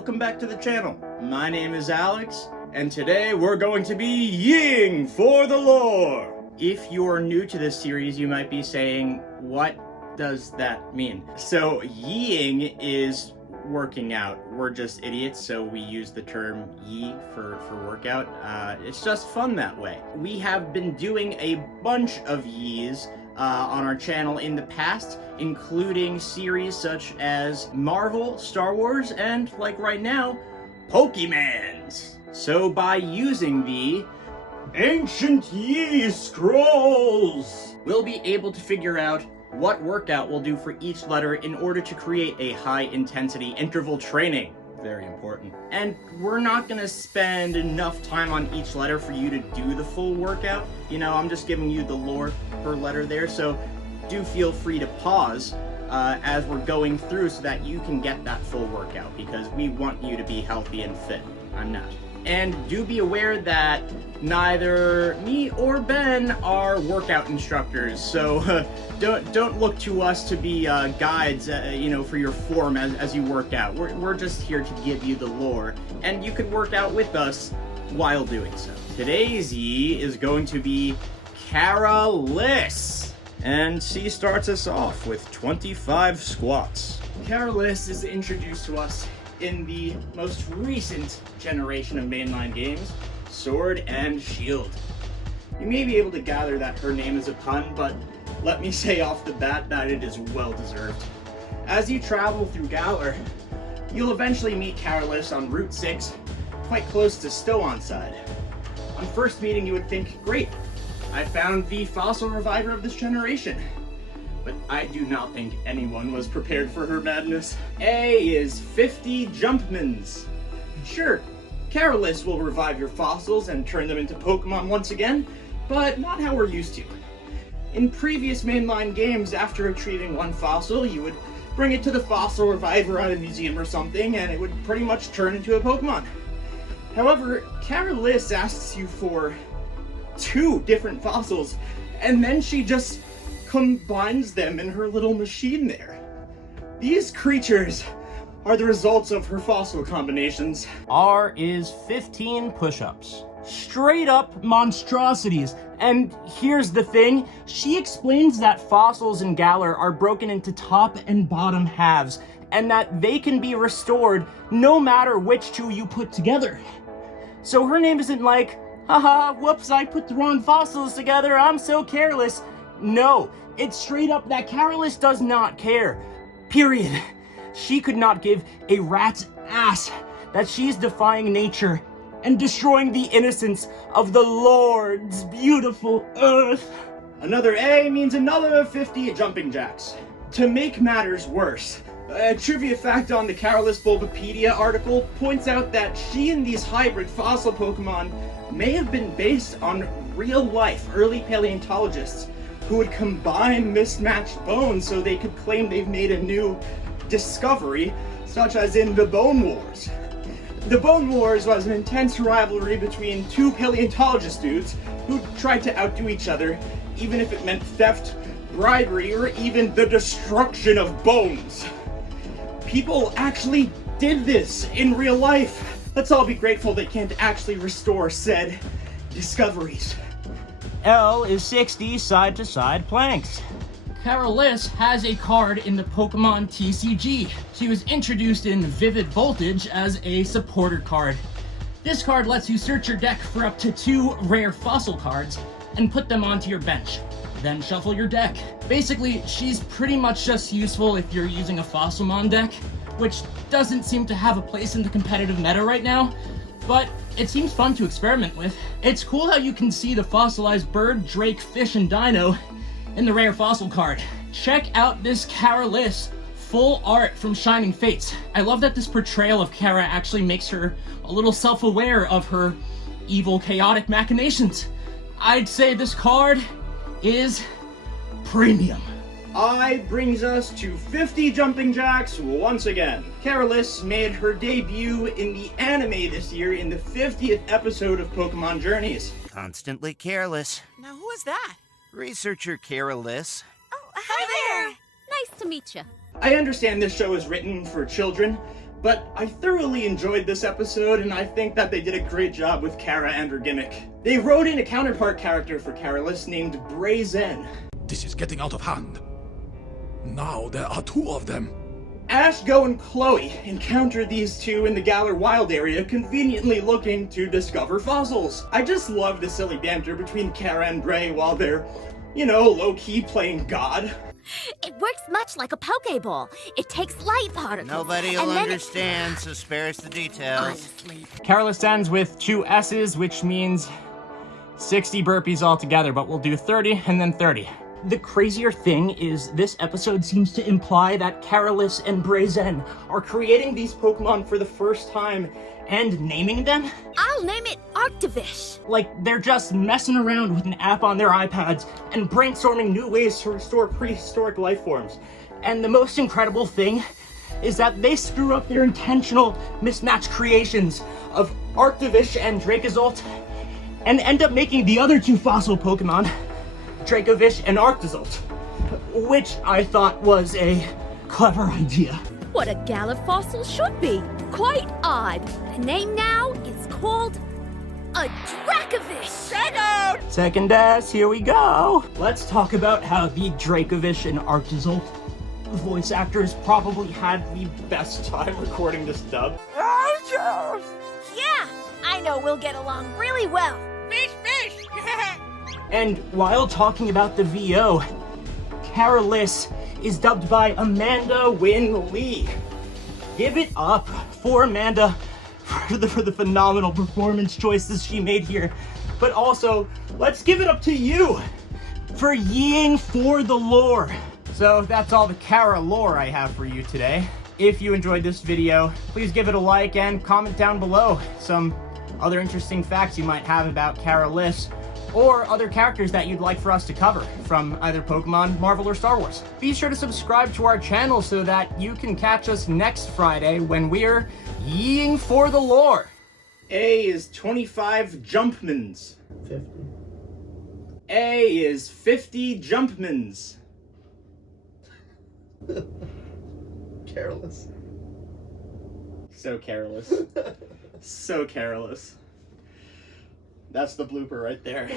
welcome back to the channel. My name is Alex, and today we're going to be yeeing for the lore. If you're new to this series, you might be saying, what does that mean? So yeeing is working out. We're just idiots, so we use the term yee for workout. It's just fun that way. We have been doing a bunch of yees on our channel in the past, including series such as Marvel, Star Wars, and, like right now, Pokemons. So by using the Ancient Yee Scrolls, we'll be able to figure out what workout we'll do for each letter in order to create a high-intensity interval training. Very important. And we're not gonna spend enough time on each letter for you to do the full workout. You know, I'm just giving you the lore per letter there, so do feel free to pause as we're going through so that you can get that full workout, because we want you to be healthy and fit. I'm not. And do be aware that neither me or Ben are workout instructors, so don't look to us to be guides, you know, for your form as you work out. We're just here to give you the lore, and you can work out with us while doing so. Today's yee is going to be CARA LISS, and she starts us off with 25 squats. CARA LISS is introduced to us in the most recent generation of mainline games, Sword and Shield. You may be able to gather that her name is a pun, but let me say off the bat that it is well deserved. As you travel through Galar, you'll eventually meet CARA LISS on Route 6, quite close to stow-on-side. On first meeting you would think, great, I found the fossil reviver of this generation. But I do not think anyone was prepared for her madness. A is 50 Jumpmans. Sure, CARA LISS will revive your fossils and turn them into Pokemon once again, but not how we're used to. In previous mainline games, after retrieving one fossil, you would bring it to the fossil reviver at a museum or something, and it would pretty much turn into a Pokemon. However, CARA LISS asks you for 2 different fossils, and then she just combines them in her little machine there. These creatures are the results of her fossil combinations. R is 15 push-ups. Straight up monstrosities. And here's the thing, she explains that fossils in Galar are broken into top and bottom halves, and that they can be restored no matter which 2 you put together. So her name isn't like, haha, whoops, I put the wrong fossils together, I'm so careless. No, it's straight up that CARA LISS does not care. Period. She could not give a rat's ass that she's defying nature and destroying the innocence of the Lord's beautiful earth. Another A means another 50 jumping jacks. To make matters worse, a trivia fact on the CARA LISS Bulbapedia article points out that she and these hybrid fossil Pokemon may have been based on real-life early paleontologists who would combine mismatched bones so they could claim they've made a new discovery, such as in the Bone Wars. The Bone Wars was an intense rivalry between 2 paleontologist dudes who tried to outdo each other, even if it meant theft, bribery, or even the destruction of bones. People actually did this in real life. Let's all be grateful they can't actually restore said discoveries. L is 60 side-to-side planks. CARA LISS has a card in the Pokemon TCG. She was introduced in Vivid Voltage as a supporter card. This card lets you search your deck for up to 2 rare fossil cards and put them onto your bench. Then shuffle your deck. Basically, she's pretty much just useful if you're using a Fossilmon deck, which doesn't seem to have a place in the competitive meta right now, but it seems fun to experiment with. It's cool how you can see the Fossilized Bird, Drake, Fish, and Dino in the rare fossil card. Check out this CARA LISS full art from Shining Fates. I love that this portrayal of Kara actually makes her a little self-aware of her evil, chaotic machinations. I'd say this card is premium. I brings us to 50 jumping jacks once again. CARA LISS made her debut in the anime this year in the 50th episode of Pokémon Journeys. Constantly careless. Now who is that? Researcher CARA LISS. Oh, hi there! Nice to meet you. I understand this show is written for children, But I thoroughly enjoyed this episode, and I think that they did a great job with Kara and her gimmick. They wrote in a counterpart character for CARA LISS named Bray Zenn. This is getting out of hand. Now there are two of them. Ash, Goh, and Chloe encounter these two in the Galar wild area, conveniently looking to discover fossils. I just love the silly banter between Kara and Bray while they're, you know, low-key playing God. It works much like a Pokeball. It takes light particles. Nobody will understand, so spare us the details. Honestly. CARA LISS ends with 2 S's, which means 60 burpees altogether, but we'll do 30 and then 30. The crazier thing is this episode seems to imply that CARA LISS and Bray Zenn are creating these Pokemon for the first time and naming them. I'll name it Arctovish. Like, they're just messing around with an app on their iPads and brainstorming new ways to restore prehistoric life forms. And the most incredible thing is that they screw up their intentional mismatched creations of Arctovish and Dracozolt and end up making the other 2 fossil Pokemon, Dracovish and Arctozolt, which I thought was a clever idea. What a Galar fossil should be. Quite odd. The name now is called a Dracovish. Second S, here we go. Let's talk about how the Dracovish and Arctozolt voice actors probably had the best time recording this dub. Yeah, I know we'll get along really well. And while talking about the VO, CARA LISS is dubbed by Amanda Wynn Lee. Give it up for Amanda for the phenomenal performance choices she made here. But also, let's give it up to you for yeeing for the lore. So that's all the CARA lore I have for you today. If you enjoyed this video, please give it a like and comment down below some other interesting facts you might have about CARA LISS, or other characters that you'd like for us to cover from either Pokemon, Marvel, or Star Wars. Be sure to subscribe to our channel so that you can catch us next Friday when we're yeeing for the lore. A is 25 Jumpmans. 50. A is 50 Jumpmans. Careless. So careless. So careless. That's the blooper right there.